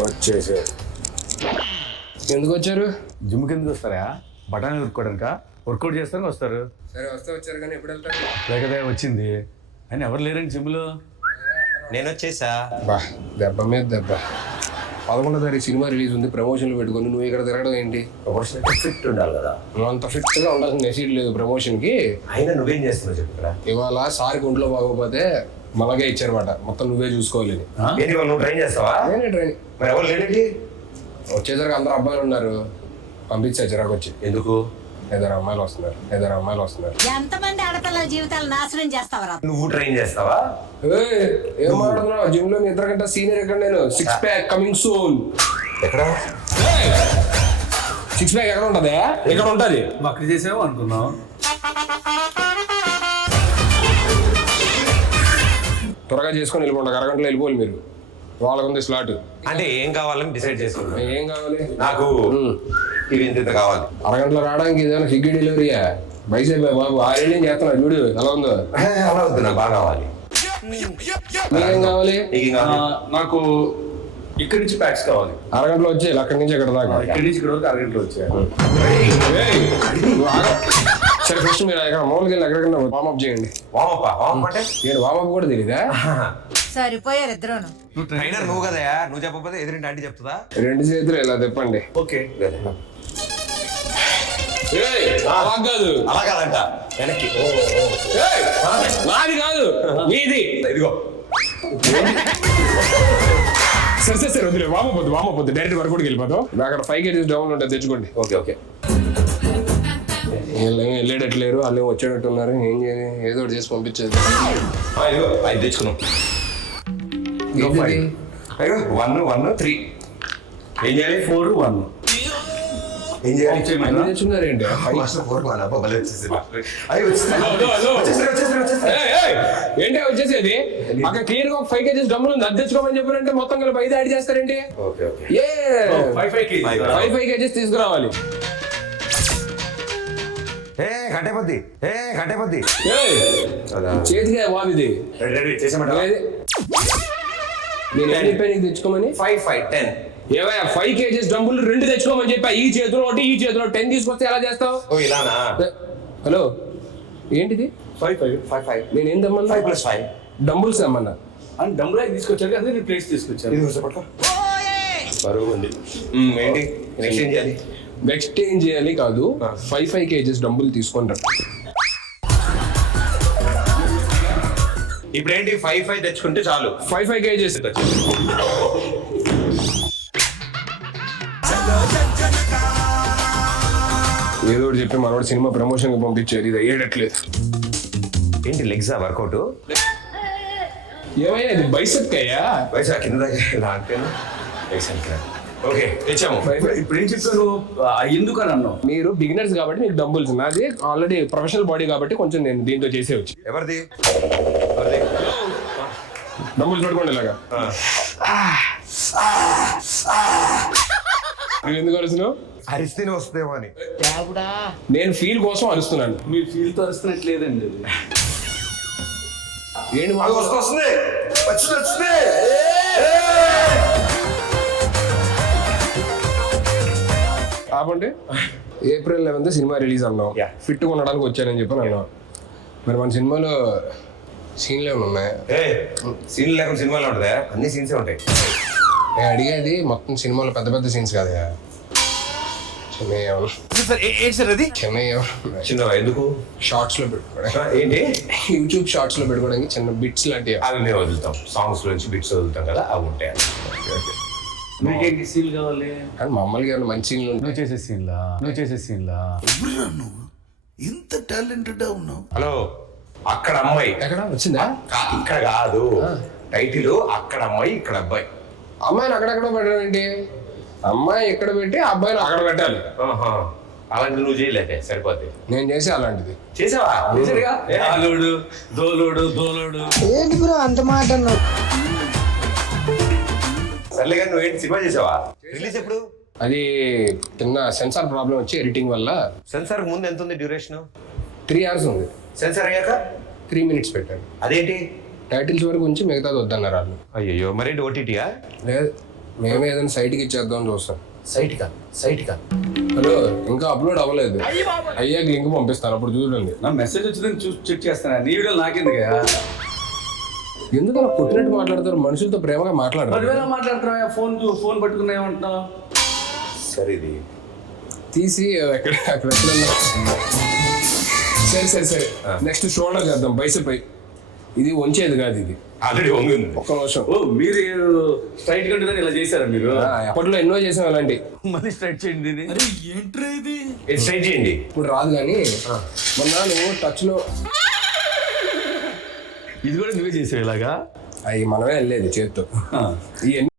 వచ్చేసారు. ఎందుకు వచ్చారు? జిమ్కి ఎందుకు వస్తారా? బఠానీ ఉరుక్కోవడానిక? వర్కౌట్ చేస్తానికి వస్తారు. సరే వస్తే వచ్చారు కానీ ఎప్పుడు వెళ్తారు? లేకదే వచ్చింది అని ఎవరు లేరండి జిమ్లో. నేను వచ్చేసా. బా దెబ్బ మీద దెబ్బ. 11వ తారీఖు సినిమా రిలీజ్ ఉంది, ప్రమోషన్లు పెట్టుకొని నువ్వు ఇక్కడ తిరగడం ఏంటి? ప్రమోషన్ ఫిట్ ఉండాలి కదా. నువ్వు అంత ఫిట్గా ఉండాల్సిన నెసీడ్ లేదు ప్రమోషన్కి. అయినా నువ్వేం చేస్తున్నావు చెప్పురా. ఇవాళ సార్కి ఒంట్లో బాగోపోతే మనకే ఇచ్చారన్నమాట, మొత్తం నువ్వే చూసుకోవాలి. ఏంటి వాళ్ళు నువ్వు ట్రైన్ చేస్తావా? నేనే ట్రైనింగ్. మరి ఎవరు లేడీ? వచ్చేసరికి అందరు అబ్బాయిలు ఉన్నారు, పంపించా చిరాకు వచ్చి. ఎందుకు? 2 అమ్మాయిలు వస్తున్నారు. ఎంతమంది ఆడపిల్లల జీవితాలు నాశనం చేస్తావరా? నువ్వు ట్రైన్ చేస్తావా? ఏం మాట్లాడుతున్నావు? జిమ్ లో 2 గంట సీనియర్ ఎక్కడ? నేను 6 ప్యాక్ కమింగ్ సూన్. ఎక్కడ 6 ప్యాక్ ఎక్కడ ఉంటది? ఎక్కడ ఉంటది? అక్కడ చేసావు అనుకున్నావు. త్వరగా చేసుకొని వెళ్ళిపోండి, అరగంటలో వెళ్ళిపోవాలి మీరు. వాళ్ళకుంది స్లాట్. అంటే ఏం కావాలని డిసైడ్ చేసుకున్నా. ఏం కావాలి? నాకు ఇవి ఇంత కావాలి. అరగంటలో రావడానికి ఏదైనా స్విగ్గీ డెలివరీయా? బైసే బాబు 6 ఏళ్ళు చేస్తున్నా చూడు ఎలా ఉందో. అలా వద్దు, నాకు బాగా కావాలి. మీకేం కావాలి? నీకేం కావాలి? నాకు ఇక్కడి నుంచి ప్యాక్స్ కావాలి. అరగంటలో వచ్చేయాలి, అక్కడి నుంచి ఎక్కడ దాకా. ఇక్కడి నుంచి ఇక్కడ వరకు అరగంటలో వచ్చాయి. సరే ఫస్ట్ మీరు ఎక్కడ మామూలుగా వెళ్ళి ఎక్కడికన్నా వామప్ చేయండి. వామప్ అంటే నేను వామప్ కూడా తెలీదా? సరిపోయారు ఇద్దరును. ట్రైనర్ నువ్వు కదా, నువ్వు చెప్పకపోతే ఎదురింటి ఆంటీ చెప్తుందా? 2 చేతులు ఇలా తిప్పండి. ఓకే అలా కాదు, అలా కాదంట, వెనక్కి. నాది కాదు మీది. ఇదిగో సరే వద్దులే, వామపోద్దు డైరెక్ట్ వర్కౌట్కి వెళ్ళిపోతాం. అక్కడ 5 kg డౌన్ ఉంటుంది, తెచ్చుకోండి. ఓకే వెళ్ళేటట్లేరు, వాళ్ళు వచ్చేటట్టు ఉన్నారు. ఏం చేయాలి? ఏదో ఒకటి చేసి పంపించేది. ఇదిగో 5 తెచ్చుకున్నాం. 1 3 ఏం చేయాలి? 4 1 ఏం చేయాలి? తెచ్చుకున్నారు ఏంటి? ఏంటి వచ్చేసేది? అక్కడ క్లియర్ గా 5 kg డబ్బులు ఉంది, అది తెచ్చుకోమని చెప్పారంటే మొత్తం కలిపి 5 యాడ్ చేస్తారేంటి? 5 kg తీసుకురావాలి. కట్టేపోద్ది చేతికి బాబిది. నేను ఏం చెప్పాను నీకు తెచ్చుకోమని? 5 5 10 ఏవయ్యా 5 kg డబ్బులు 2 తెచ్చుకోమని చెప్పా. ఈ చేతిలో ఒకటి, ఈ చేతిలో 10 తీసుకొస్తే ఎలా చేస్తావు? ఇలానా? హలో ఏంటిది? 5 5 5 5 నేనేం తెమ్మన్నా? 5 + 5 డంబుల్స్ తెమ్మన్నా. అని డబ్బులు తీసుకొచ్చారు అదే నేను ప్లేస్ తీసుకొచ్చాను. బరువు ఉంది. ఏంటి నెక్స్ట్ ఏం చేయాలి? నెక్స్ట్ ఏం చేయాలి కాదు, 5 kg డంబుల్ తీసుకుంటారు. ఇప్పుడు ఏంటి? 5 5 తెచ్చుకుంటే చాలు. 5 kg ఏదో ఒకటి చెప్పి మనోడు సినిమా ప్రమోషన్ కి పంపించారు, ఇది అయ్యేటట్లేదు. ఏంటి లెగ్సా వర్కౌట్? ఏమైనా ఇది బైసెప్ అయ్యా? పైసా కింద ఓకే తెచ్చాము. ఇప్పుడు ఏం చెప్పాను ఎందుకు అని అన్నావు? మీరు బిగినర్స్ కాబట్టి మీకు డంబుల్స్, నాది ఆల్రెడీ ప్రొఫెషనల్ బాడీ కాబట్టి కొంచెం నేను దీంతో చేసేవచ్చు. ఎవరిది? డంబుల్స్ పట్టుకోండి ఇలాగా. నువ్వు ఎందుకు అరుస్తున్నావు? అరిస్తేనే వస్తుందేమో అని. నేను ఫీల్ కోసం అరుస్తున్నాను. మీరు ఫీల్ తో అరుస్తున్నట్లేదండి. ఏంటి వస్తుంది. ఆపండి. April 11th సినిమా రిలీజ్ అన్నాం, ఫిట్ గా ఉండడానికి వచ్చానని చెప్పి అన్నాం. మరి మన సినిమాలో సీన్లు ఏమైనా ఉన్నాయా? సీన్లు లేకుండా సినిమాలో ఉంటుందా? అన్ని సీన్సే ఉంటాయి. నేను అడిగేది మొత్తం సినిమాలో పెద్ద పెద్ద సీన్స్ కాదు, చిన్న ఎందుకు షార్ట్స్ లో పెట్టుకోవడానికి, ఏంటి యూట్యూబ్ షార్ట్స్ లో పెట్టుకోవడానికి చిన్న బిట్స్ లాంటివి. అవి మేము వదులుతాం, సాంగ్స్ నుంచి బిట్స్ వదులుతాం కదా, అవి ఉంటాయి. మీకేంటి సీన్ కావాలి? కానీ మామూలుగా ఏమైనా మంచి సీన్లు ఉంటాయి. నువ్వు చేసే సీన్లా నువ్వు ఇంత టాలెంటెడ్ ఉన్నావు. హలో, అక్కడ అమ్మాయి ఎక్కడ వచ్చిందా? ఇక్కడ కాదు, టైటిల్ అక్కడ అమ్మాయి ఇక్కడ అబ్బాయి. అమ్మాయిని అక్కడెక్కడ పెట్టడం ఏంటి? అమ్మాయి ఎక్కడ పెట్టి అబ్బాయిని అక్కడ పెట్టాలి. అలాంటి నువ్వు చేయలేక సరిపోద్ది. నేను చేసి అలాంటిది చేసావా? దోలోడు ఏంటి బ్రో అంత మాట అన్నావు? సర్లే కానీ నువ్వేంటి సినిమా చేసావా? రిలీజ్ ఎప్పుడు? అది చిన్న సెన్సార్ ప్రాబ్లం వచ్చి ఎడిటింగ్ వల్ల. సెన్సార్ ముందు ఎంత ఉంది డ్యూరేషన్? 3 hours ఉంది. సెన్సార్ అయ్యాక 3 minutes పెట్టాను. అదేంటి టైటిల్స్ వరకు ఉంచి మిగతాది వద్దన్నారు వాళ్ళు. అయ్యో మరేంటి ఓటీటీయా? లేదు, మేమే ఏదైనా సైట్కి ఇచ్చేద్దాం చూస్తాం. సైట్ కా హలో, ఇంకా అప్లోడ్ అవ్వలేదు. అయ్యాక లింక్ పంపిస్తాను, అప్పుడు చూడండి. నా మెసేజ్ వచ్చిందని చూసి చెక్ చేస్తాను. నీ వీడియోలు నాకెందుకు? ఎందుకు అలా కొట్టినట్టు మాట్లాడతారు? మనుషులతో ప్రేమగా మాట్లాడతారు. పదివేల మాట్లాడుతున్నా, ఫోన్ పట్టుకున్నా ఏమంటున్నావు? సరే ఇది తీసి అక్కడ సరే నెక్స్ట్ షోల్డర్ చేద్దాం, బైసెప్. ఇది వంచేది కాదు, ఇది ఆల్రెడీ వంగింది. ఒక్క నిమిషం. ఓ మీరు స్ట్రైట్ కంటే ఇలా చేశారా మీరు? అప్పట్లో ఎన్నో చేసాం అలాంటి. మళ్ళీ స్ట్రైట్ చేయండి ఇది. ఏంట్రా ఇది? ఇది స్ట్రైట్ చేయండి. ఇప్పుడు రాదు కానీ మొన్న నువ్వు టచ్లో ఇది కూడా నువ్వే చేసావు ఇలాగా? అవి మనమే వెళ్ళేది చేత్తో. ఆ. ఈ